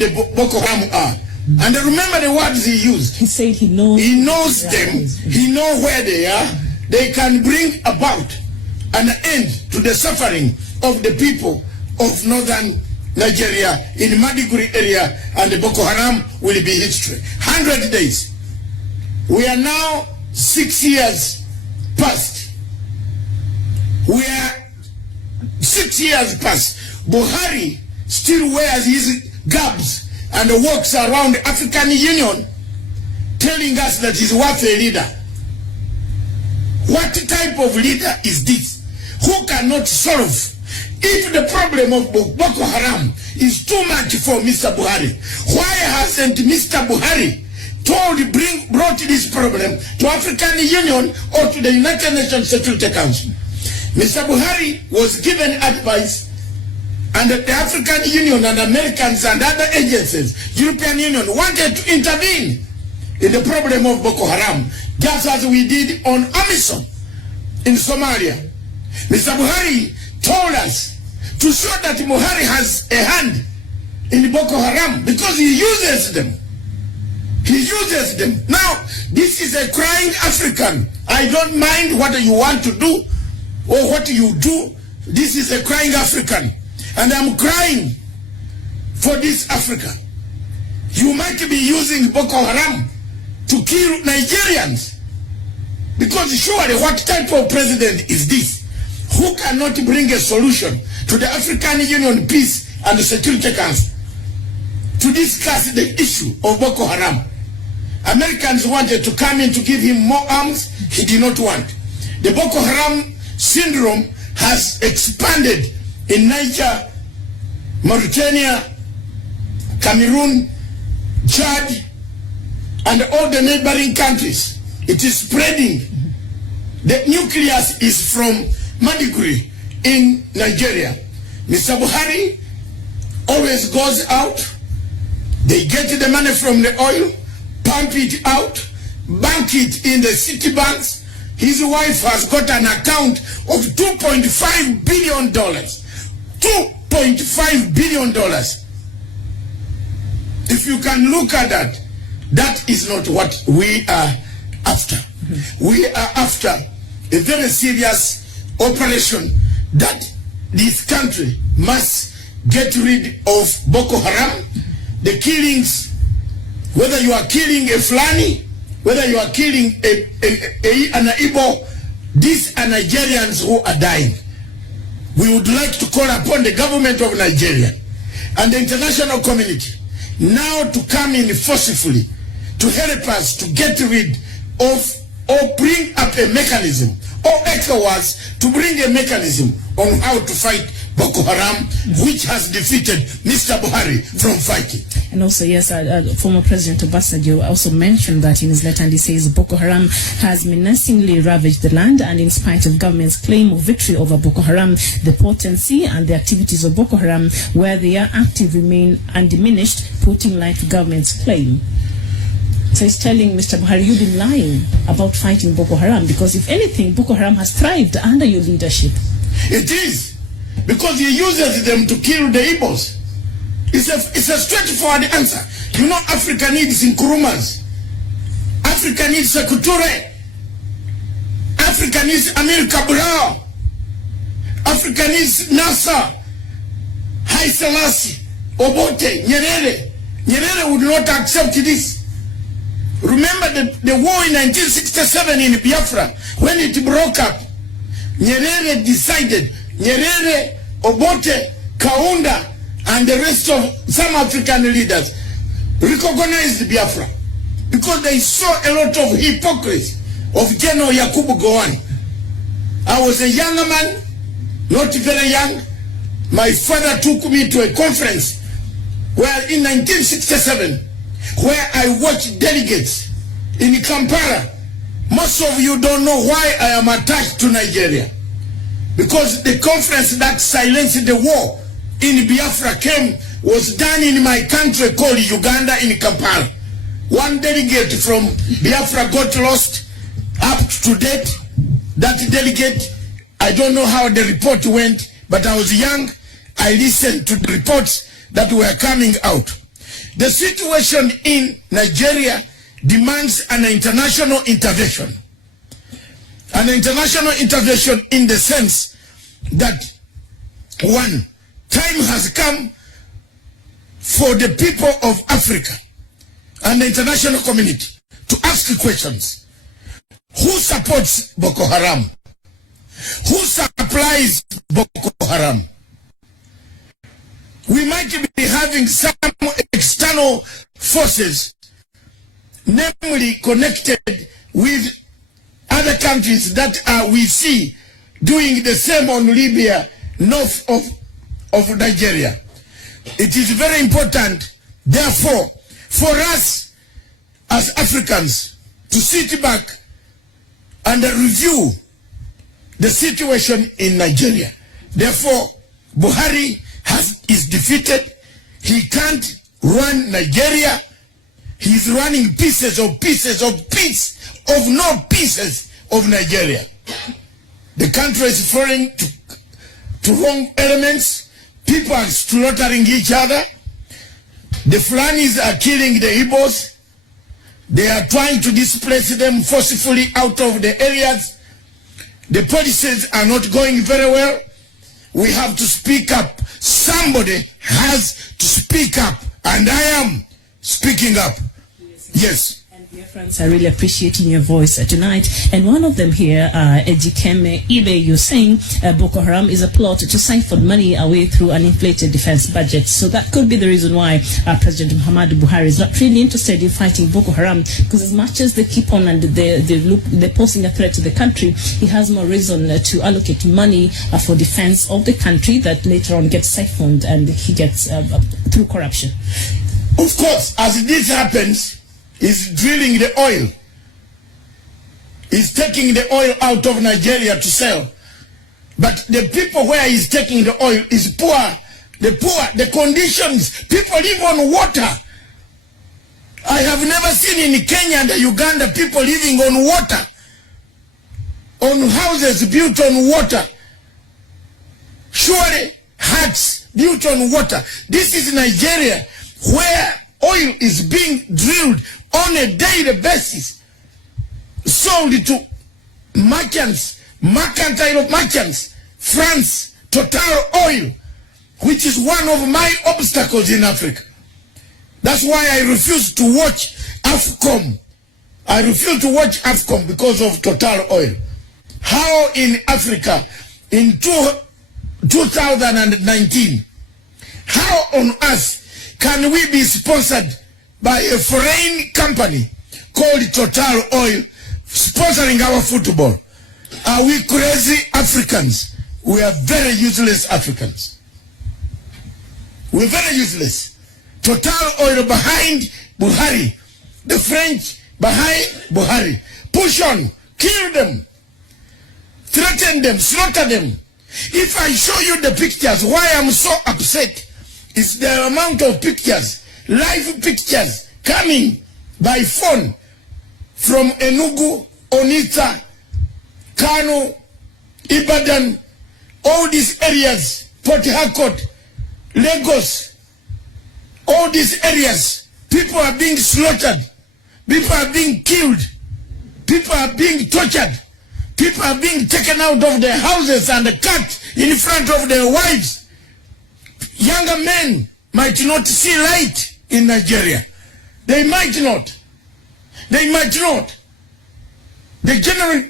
the Boko Haram are. And remember the words he used. He said he knows. He knows them. He knows where they are. They can bring about an end to the suffering of the people of northern Nigeria in Maiduguri area, and the Boko Haram will be history. 100 days. We are now 6 years past. We are 6 years past. Buhari still wears his garbs and walks around the African Union telling us that he's worth a leader. What type of leader is this? Who cannot solve? If the problem of Boko Haram is too much for Mr. Buhari, why hasn't Mr. Buhari brought this problem to African Union or to the United Nations Security Council? Mr. Buhari was given advice, and the African Union and Americans and other agencies, European Union, wanted to intervene in the problem of Boko Haram, just as we did on AMISOM in Somalia. Mr. Buhari told us to show that Buhari has a hand in Boko Haram because he uses them. He uses them. Now, this is a crying African. I don't mind what you want to do or what you do. This is a crying African. And I'm crying for this Africa. You might be using Boko Haram to kill Nigerians. Because surely, what type of president is this? Who cannot bring a solution to the African Union Peace and Security Council to discuss the issue of Boko Haram? Americans wanted to come in to give him more arms. He did not want. The Boko Haram syndrome has expanded in Niger, Mauritania, Cameroon, Chad, and all the neighboring countries. It is spreading. The nucleus is from Maiduguri in Nigeria. Mr. Buhari always goes out. They get the money from the oil, pump it out, bank it in the city banks. His wife has got an account of $2.5 billion. $2.5 billion. If you can look at that, that is not what we are after. We are after a very serious operation that this country must get rid of Boko Haram. The killings, whether you are killing a Fulani, whether you are killing an Igbo, these are Nigerians who are dying. We would like to call upon the government of Nigeria and the international community now to come in forcefully to help us to get rid of or bring up a mechanism, or ECOWAS to bring a mechanism on how to fight Boko Haram, which has defeated Mr. Buhari from fighting. And also, yes, former President Obasanjo also mentioned that in his letter, and he says Boko Haram has menacingly ravaged the land, and in spite of government's claim of victory over Boko Haram, the potency and the activities of Boko Haram, where they are active, remain undiminished, putting light to government's claim. So he's telling Mr. Buhari, you've been lying about fighting Boko Haram, because if anything, Boko Haram has thrived under your leadership. It is, because he uses them to kill the Igbos. It's a straightforward answer. You know, Africa needs Nkurumas. Africa needs Sekou Touré. Africa needs Amir Cabral. Africa needs Nasser, Haile Selassie, Obote, Nyerere. Nyerere would not accept this. Remember the war in 1967 in Biafra, when it broke up. Nyerere decided, Nyerere, Obote, Kaunda, and the rest of some African leaders recognized Biafra because they saw a lot of hypocrisy of General Yakubu Gowon. I was a younger man, not very young. My father took me to a conference where in 1967, where I watched delegates in Kampala. Most of you don't know why I am attached to Nigeria. Because the conference that silenced the war in Biafra was done in my country called Uganda in Kampala. One delegate from Biafra got lost. Up to date, that delegate, I don't know how the report went, but I was young. I listened to the reports that were coming out. The situation in Nigeria demands an international intervention. An international intervention in the sense that, one, time has come for the people of Africa and the international community to ask questions. Who supports Boko Haram? Who supplies Boko Haram? We might be having some external forces, namely connected with other countries that we see doing the same on Libya, north of Nigeria. It is very important, therefore, for us as Africans to sit back and review the situation in Nigeria. Therefore, Buhari is defeated. He can't run Nigeria. He's running pieces of no pieces of Nigeria. The country is falling to wrong elements. People are slaughtering each other. The Fulanis are killing the Igbos. They are trying to displace them forcefully out of the areas. The policies are not going very well. We have to speak up. Somebody has to speak up, and I am speaking up. Yes. And dear friends, I really appreciating your voice tonight. And one of them here, Ejikeme Ibe, you're saying Boko Haram is a plot to siphon money away through an inflated defense budget. So that could be the reason why President Muhammadu Buhari is not really interested in fighting Boko Haram, because as much as they keep on and they're posing a threat to the country, he has more reason to allocate money for defense of the country that later on gets siphoned and he gets through corruption. Of course, as this happens, he's drilling the oil. He's taking the oil out of Nigeria to sell. But the people where he's taking the oil is poor. The conditions, people live on water. I have never seen in Kenya and Uganda people living on water. On houses built on water. Surely huts built on water. This is Nigeria, where oil is being drilled on a daily basis, sold to merchants, mercantile merchants, France, Total Oil, which is one of my obstacles in Africa. That's why I refuse to watch AFCOM. I refuse to watch AFCOM because of Total Oil. How in Africa, in 2019, how on earth can we be sponsored by a foreign company called Total Oil sponsoring our football? Are we crazy Africans? We are very useless Africans. We're very useless. Total Oil behind Buhari. The French behind Buhari. Push on. Kill them. Threaten them. Slaughter them. If I show you the pictures, why I'm so upset is the amount of pictures, live pictures coming by phone from Enugu, Onitsha, Kano, Ibadan, all these areas, Port Harcourt, Lagos, all these areas. People are being slaughtered. People are being killed. People are being tortured. People are being taken out of their houses and cut in front of their wives. Younger men might not see light in Nigeria. They might not. They might not. The general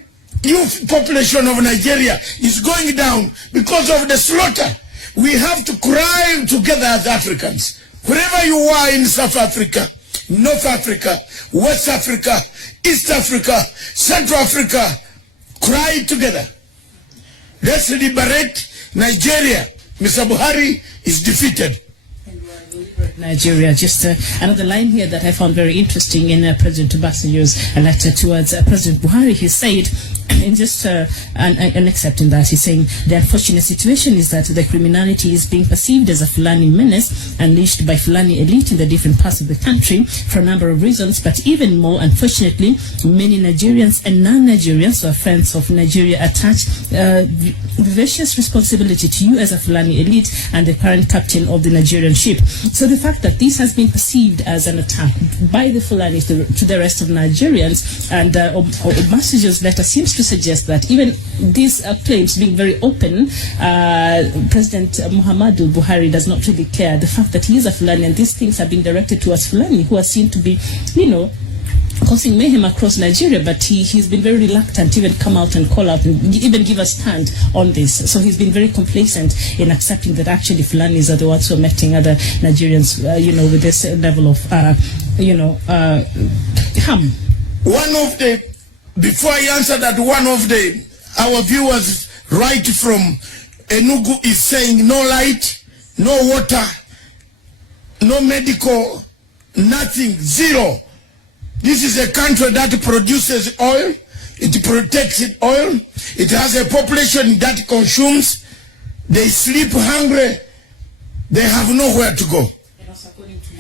youth population of Nigeria is going down because of the slaughter. We have to cry together as Africans. Wherever you are in South Africa, North Africa, West Africa, East Africa, Central Africa, cry together. Let's liberate Nigeria. Mr. Buhari is defeated. Nigeria. Just another line here that I found very interesting in President Obasanjo's letter towards President Buhari. He said, in just an except in that, he's saying the unfortunate situation is that the criminality is being perceived as a Fulani menace unleashed by Fulani elite in the different parts of the country for a number of reasons, but even more unfortunately, many Nigerians and non-Nigerians who are friends of Nigeria attach vivacious responsibility to you as a Fulani elite and the current captain of the Nigerian ship. So the fact that this has been perceived as an attack by the Fulani to the rest of Nigerians, and Obasanjo's letter seems to suggest that even these claims being very open, President Muhammadu Buhari does not really care. The fact that he is a Fulani and these things are being directed towards Fulani who are seen to be, causing mayhem across Nigeria, but he's been very reluctant to even come out and call out and even give a stand on this. So he's been very complacent in accepting that actually Fulanis are the ones who are meeting other Nigerians, with this level of, harm. Before I answer that, our viewers right from Enugu is saying no light, no water, no medical, nothing, zero. This is a country that produces oil, it protects its oil, it has a population that consumes, they sleep hungry, they have nowhere to go. And also according to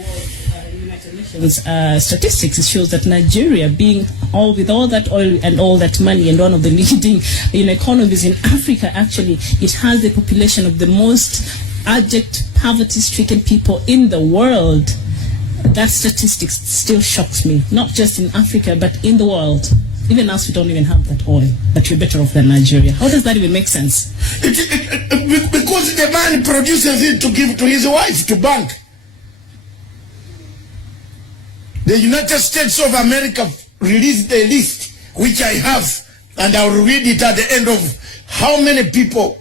United Nations statistics, it shows that Nigeria, being with all that oil and all that money and one of the leading economies in Africa, actually, it has the population of the most abject, poverty-stricken people in the world. That statistics still shocks me, not just in Africa, but in the world. Even us, we don't even have that oil, but we're better off than Nigeria. How does that even make sense? Because the man produces it to give to his wife, to bank. The United States of America released a list, which I have, and I'll read it at the end of how many people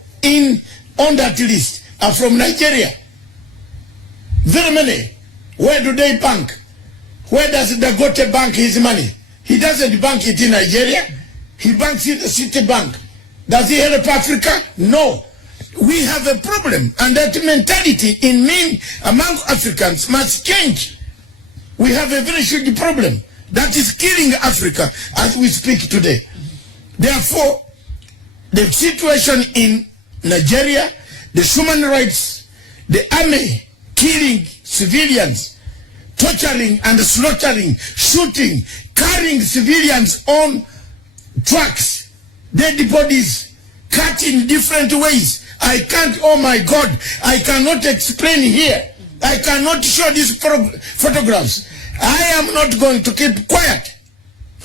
on that list are from Nigeria. Very many. Where do they bank? Where does Dangote bank his money? He doesn't bank it in Nigeria. He banks in the Citibank. Does he help Africa? No. We have a problem, and that mentality among Africans must change. We have a very huge problem that is killing Africa as we speak today. Therefore, the situation in Nigeria, the human rights, the army killing civilians, torturing and slaughtering, shooting, carrying civilians on trucks, dead bodies, cut in different ways. I can't, oh my God, I cannot explain here. I cannot show these photographs. I am not going to keep quiet.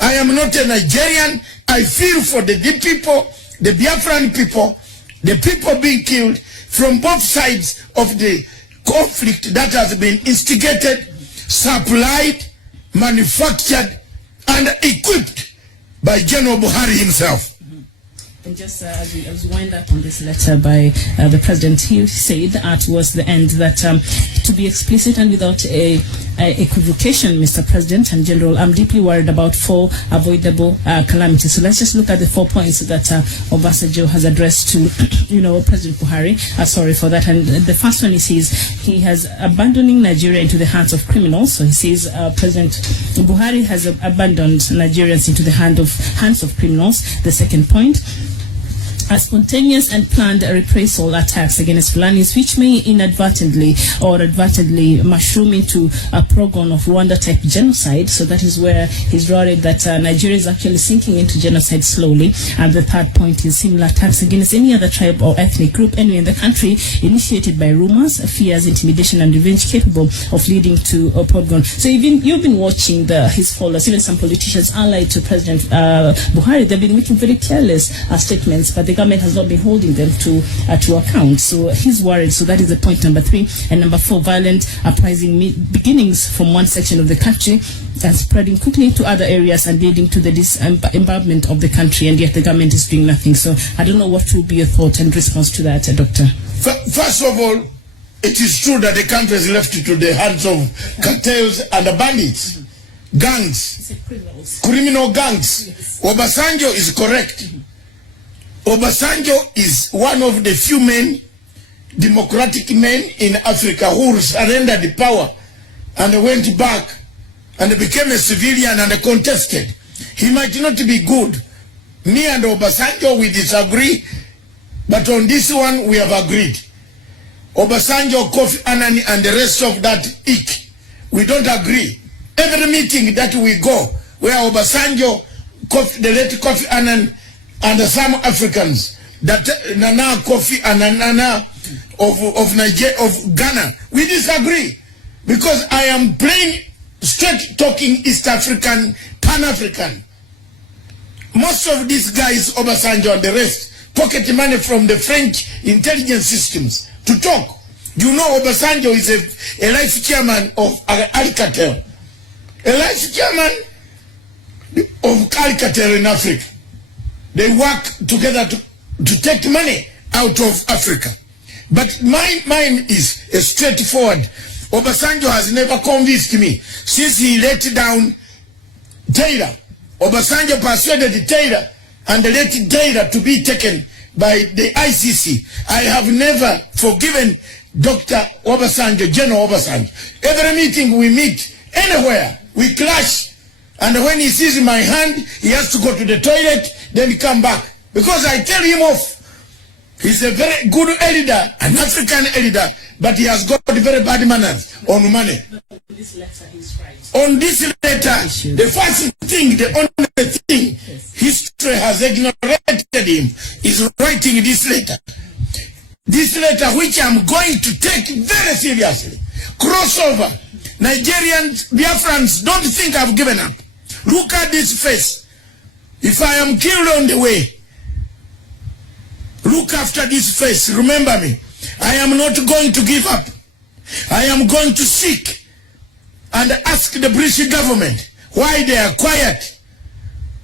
I am not a Nigerian. I feel for the people, the Biafran people, the people being killed from both sides of the conflict that has been instigated, supplied, manufactured, and equipped by General Buhari himself. And just as we wind up on this letter by the president, he said towards the end that to be explicit and without a equivocation, Mr. President and General, I'm deeply worried about 4 avoidable calamities. So let's just look at the 4 points that Obasanjo has addressed to, President Buhari. Sorry for that. And the first one, he says he has abandoning Nigeria into the hands of criminals. So he says President Buhari has abandoned Nigerians into the hands of criminals. The second point, spontaneous and planned reprisal attacks against Fulanis, which may inadvertently or advertently mushroom into a program of Rwanda-type genocide. So that is where he's worried that Nigeria is actually sinking into genocide slowly. And the third point is similar attacks against any other tribe or ethnic group anywhere in the country, initiated by rumors, fears, intimidation, and revenge, capable of leading to a program. So you've been watching his followers, even some politicians allied to President Buhari, they've been making very careless statements, but the government has not been holding them to account. So he's worried. So that is the point number 3. And number 4, violent uprising beginnings from one section of the country and spreading quickly to other areas and leading to the disembowelment of the country, and yet the government is doing nothing. So I don't know what will be your thought and response to that, Doctor. First of all, it is true that the country is left to the hands of cartels and bandits, gangs, criminal gangs. Yes. Obasanjo is correct. Obasanjo is one of the few democratic men in Africa who surrendered the power and went back and became a civilian and contested. He might not be good Me and Obasanjo, we disagree, but on this one, we have agreed. Obasanjo, Kofi Annan, and the rest of that ilk, we don't agree. Every meeting that we go, where Obasanjo, the late Kofi Annan, and some Africans, that Nana Kofi and Nana of Nigeria, of Ghana, we disagree. Because I am plain, straight talking East African, Pan-African. Most of these guys, Obasanjo and the rest, pocket money from the French intelligence systems to talk. You know Obasanjo is a life chairman of Alcatel. A life chairman of Alcatel in Africa. They work together to take money out of Africa. But mine is straightforward. Obasanjo has never convinced me since he let down Taylor. Obasanjo persuaded Taylor and let Taylor to be taken by the ICC. I have never forgiven Dr. Obasanjo, General Obasanjo. Every meeting we meet, anywhere, we clash. And when he sees my hand, he has to go to the toilet, then come back. Because I tell him off. He's a very good elder, an African elder, but he has got very bad manners on money. This letter is right. On this letter, the first thing, the only thing history has ignored him is writing this letter. This letter which I'm going to take very seriously. Crossover. Nigerians, Biafrans, don't think I've given up. Look at this face. If I am killed on the way, look after this face. Remember me. I am not going to give up. I am going to seek and ask the British government why they are quiet.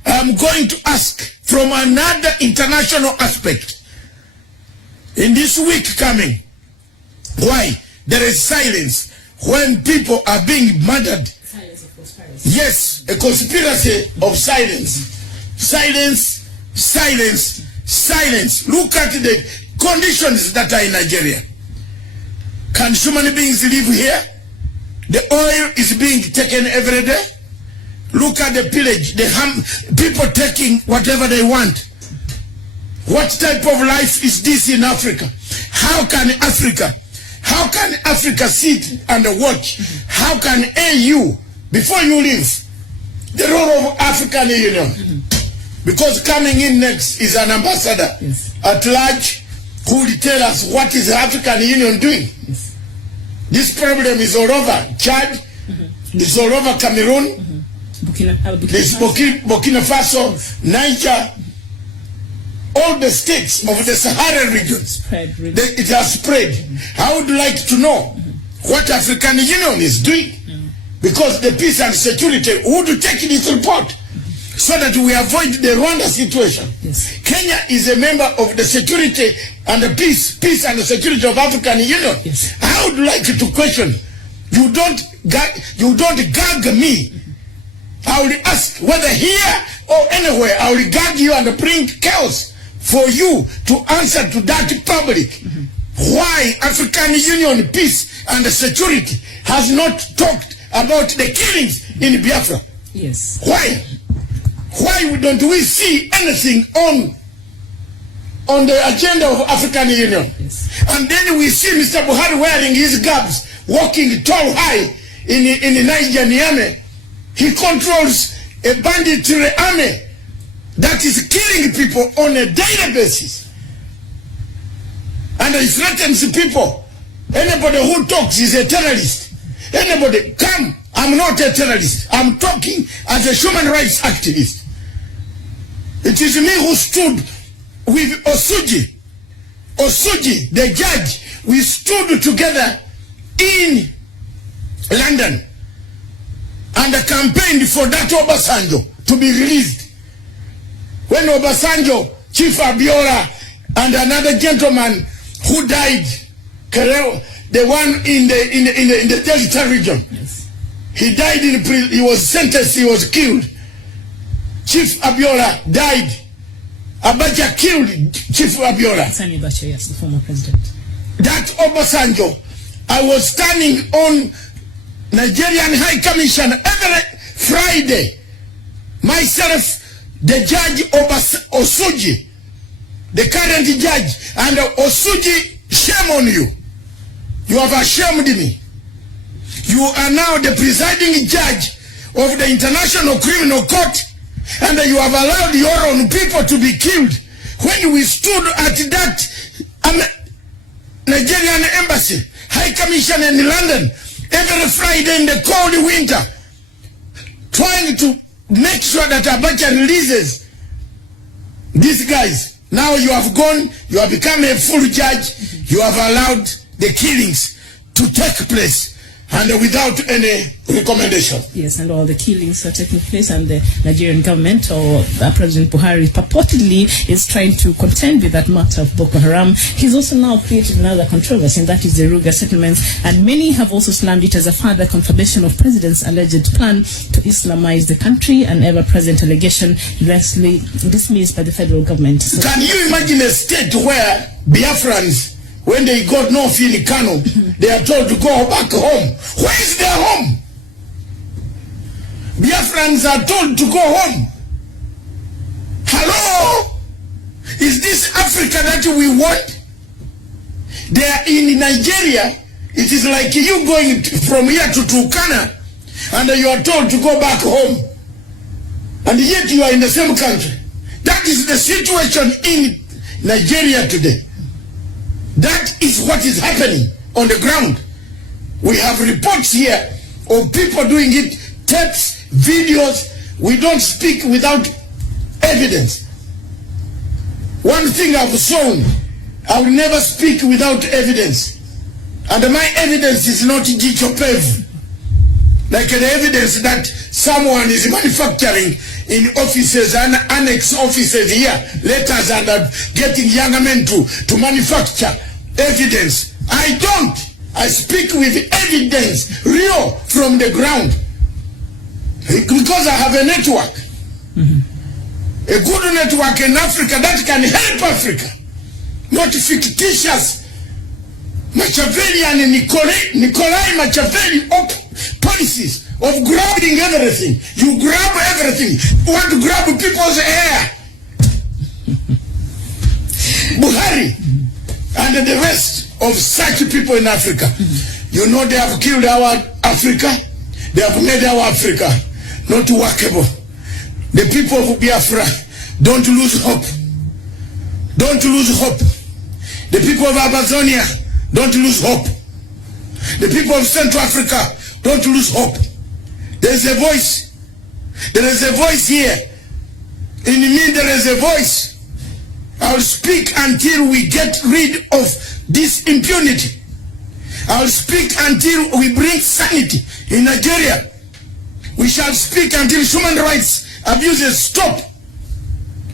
I am going to ask from another international aspect in this week coming why there is silence when people are being murdered. Silence of conspiracy. Yes, a conspiracy of silence. Silence, silence, silence. Look at the conditions that are in Nigeria. Can human beings live here? The oil is being taken every day. Look at the pillage, people taking whatever they want. What type of life is this in Africa? How can Africa sit and watch? How can AU, before you leave, the role of African Union? Because coming in next is an ambassador at large who will tell us what is the African Union doing. This problem is all over Chad, it's all over Cameroon, Burkina Faso, Niger, all the states of the Sahara region. It has spread. I would like to know what African Union is doing. Because the peace and security would take this report so that we avoid the Rwanda situation. Kenya is a member of the security and the peace and the security of African Union. I would like to question, you don't gag me. I will ask whether here or anywhere, I will gag you and bring chaos for you to answer to that public. Why African Union peace and security has not talked about the killings in Biafra? Yes. Why? Why don't we see anything on the agenda of African Union? And then we see Mr. Buhari wearing his garbs, walking tall high in Niger, Niamey. He controls a banditry army that is killing people on a daily basis. And he threatens people. Anybody who talks is a terrorist. Anybody, come, I'm not a terrorist. I'm talking as a human rights activist. It is me who stood with Osuji, the judge. We stood together in London and campaigned for that Obasanjo to be released. When Obasanjo, Chief Abiola, and another gentleman who died, the one in the Delta region, he died in prison. He was sentenced. He was killed. Chief Abiola died. Abacha killed Chief Abiola. Sani Abacha, yes, the former president. That Obasanjo, I was standing on Nigerian High Commission every Friday, myself, the judge Osuji, the current judge, and Osuji, shame on you. You have ashamed me. You are now the presiding judge of the International Criminal Court, and you have allowed your own people to be killed. When we stood at that Nigerian embassy, High Commission in London, every Friday in the cold winter, trying to make sure that Abacha releases these guys. Now you have gone, you have become a full judge, you have allowed the killings to take place, and without any recommendation. Yes, and all the killings are taking place, and the Nigerian government, or President Buhari, purportedly is trying to contend with that matter of Boko Haram. He's also now created another controversy, and that is the Ruga settlements, and many have also slammed it as a further confirmation of President's alleged plan to Islamize the country, an ever-present allegation largely dismissed by the federal government. So can you imagine a state where Biafrans, when they got no in Kano, they are told to go back home? Where is their home? Biafrans are told to go home. Hello? Is this Africa that we want? They are in Nigeria. It is like you going from here to Turkana, and you are told to go back home. And yet you are in the same country. That is the situation in Nigeria today. That is what is happening on the ground. We have reports here of people doing it, tapes, videos. We don't speak without evidence. One thing I've shown, I will never speak without evidence. And my evidence is not Gichopev. Like the evidence that someone is manufacturing in offices and annex offices here, letters, and getting younger men to manufacture evidence. I don't. I speak with evidence, real, from the ground. Because I have a network. A good network in Africa that can help Africa. Not fictitious Machiavellian and Nikolai Machiavelli policies of grabbing everything. You grab everything. You want to grab people's hair. Buhari and the rest of such people in Africa. You know they have killed our Africa. They have made our Africa not workable. The people of Biafra, don't lose hope. Don't lose hope. The people of Amazonia, don't lose hope. The people of Central Africa, don't lose hope. There is a voice. There is a voice here. In me there is a voice. I will speak until we get rid of this impunity. I will speak until we bring sanity in Nigeria. We shall speak until human rights abuses stop.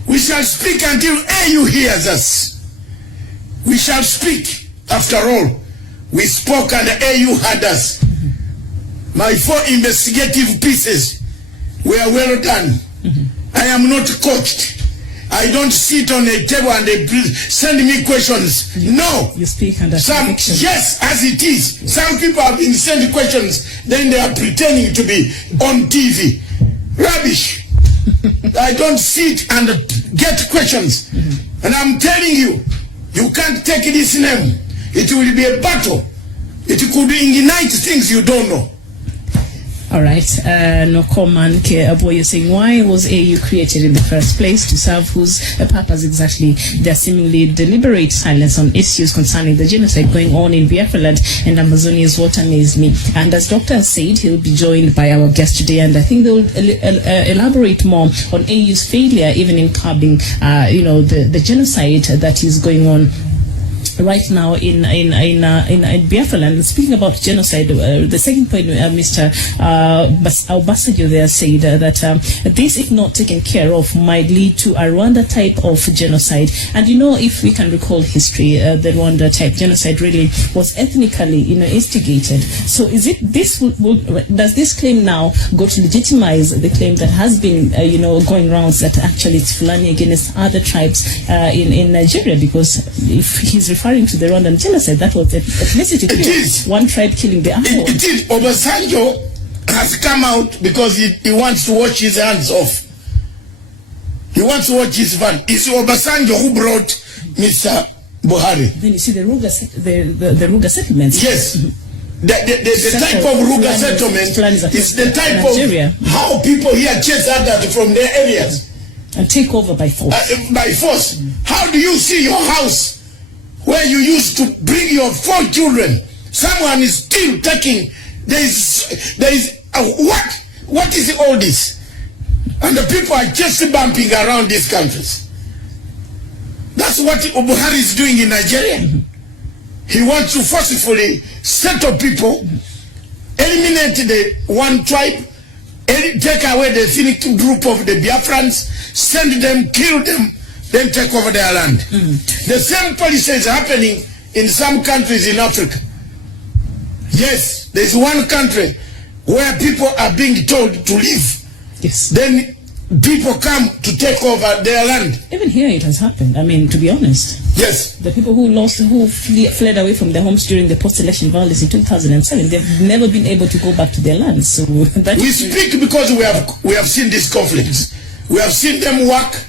We shall speak until AU hears us. We shall speak. After all, we spoke and AU heard us. My 4 investigative pieces were well done. I am not coached. I don't sit on a table and they send me questions. No. You speak under conviction. Yes, as it is. Some people have been sending questions, then they are pretending to be on TV. Rubbish. I don't sit and get questions. And I'm telling you, you can't take this name. It will be a battle. It could ignite things you don't know. All right, no comment. You're saying, why was AU created in the first place? To serve whose purpose exactly? Their seemingly deliberate silence on issues concerning the genocide going on in Biafra land and Amazonia's water amaze me. And as Doctor has said, he'll be joined by our guest today, and I think they'll elaborate more on AU's failure even in curbing, the genocide that is going on right now in Biafra land. Speaking about genocide, the second point, Mr. Obasanjo there said that this, if not taken care of, might lead to a Rwanda type of genocide. And if we can recall history, the Rwanda type genocide really was ethnically instigated. So is it this? Does this claim now go to legitimize the claim that has been going rounds that actually it's Fulani against other tribes in Nigeria? Because if he's referring to the Rwandan genocide, that was ethnicity. It is. One tribe killing the other. It is. Obasanjo has come out because he wants to wash his hands off. He wants to watch his van. It's Obasanjo who brought Mr. Buhari. Then you see the Ruga settlements. Yes. The type of Ruga settlement is the type Nigeria. of how people here chase others from their areas. And take over by force. By force. How do you see your house where you used to bring your 4 children? Someone is still taking. There is what is all this? And the people are just bumping around these countries. That's what Buhari is doing in Nigeria. He wants to forcefully settle people, eliminate the one tribe, take away the ethnic group of the Biafrans, send them, kill them, then take over their land. The same policy is happening in some countries in Africa. Yes, there's one country where people are being told to leave. Yes. Then people come to take over their land. Even here it has happened. I mean, to be honest. Yes. The people who fled away from their homes during the post-election violence in 2007, they've never been able to go back to their lands. So that we speak because we have seen these conflicts. We have seen them work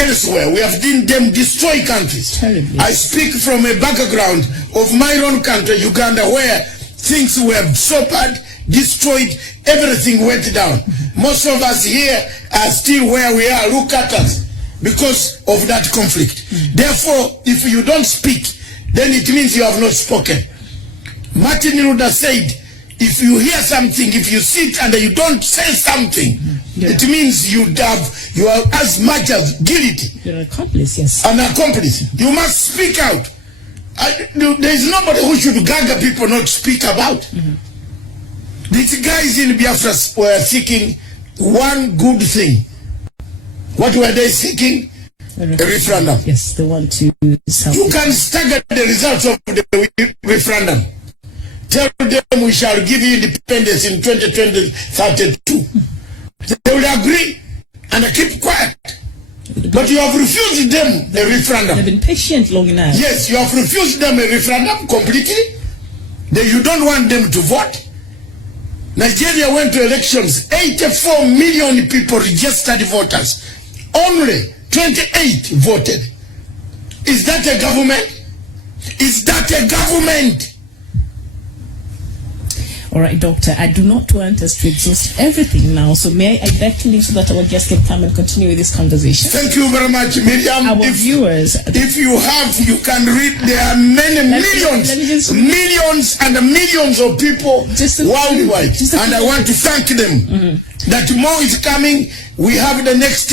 elsewhere. We have seen them destroy countries. Terribly. I speak from a background of my own country, Uganda, where things were so bad, destroyed, everything went down. Most of us here are still where we are. Look at us because of that conflict. Therefore, if you don't speak, then it means you have not spoken. Martin Luther said, if you hear something, if you sit and you don't say something, it means you are as much as guilty. You're an accomplice, yes. An accomplice. You must speak out. There is nobody who should gag people not speak about. These guys in Biafra were seeking one good thing. What were they seeking? A referendum. Yes, they want to. You can stagger the results of the referendum. Tell them we shall give you independence in 2032. They will agree and keep quiet. But you have refused them a referendum. They've been patient long enough. Yes, you have refused them a referendum completely. You don't want them to vote. Nigeria went to elections. 84 million people registered voters. Only 28 voted. Is that a government? Is that a government? All right, Doctor, I do not want us to exhaust everything now, so may I beg to leave so that our guests can come and continue with this conversation? Thank you very much, Miriam. Our viewers. If you can read, there are many millions and millions of people worldwide. And I want to thank them that more is coming. We have the next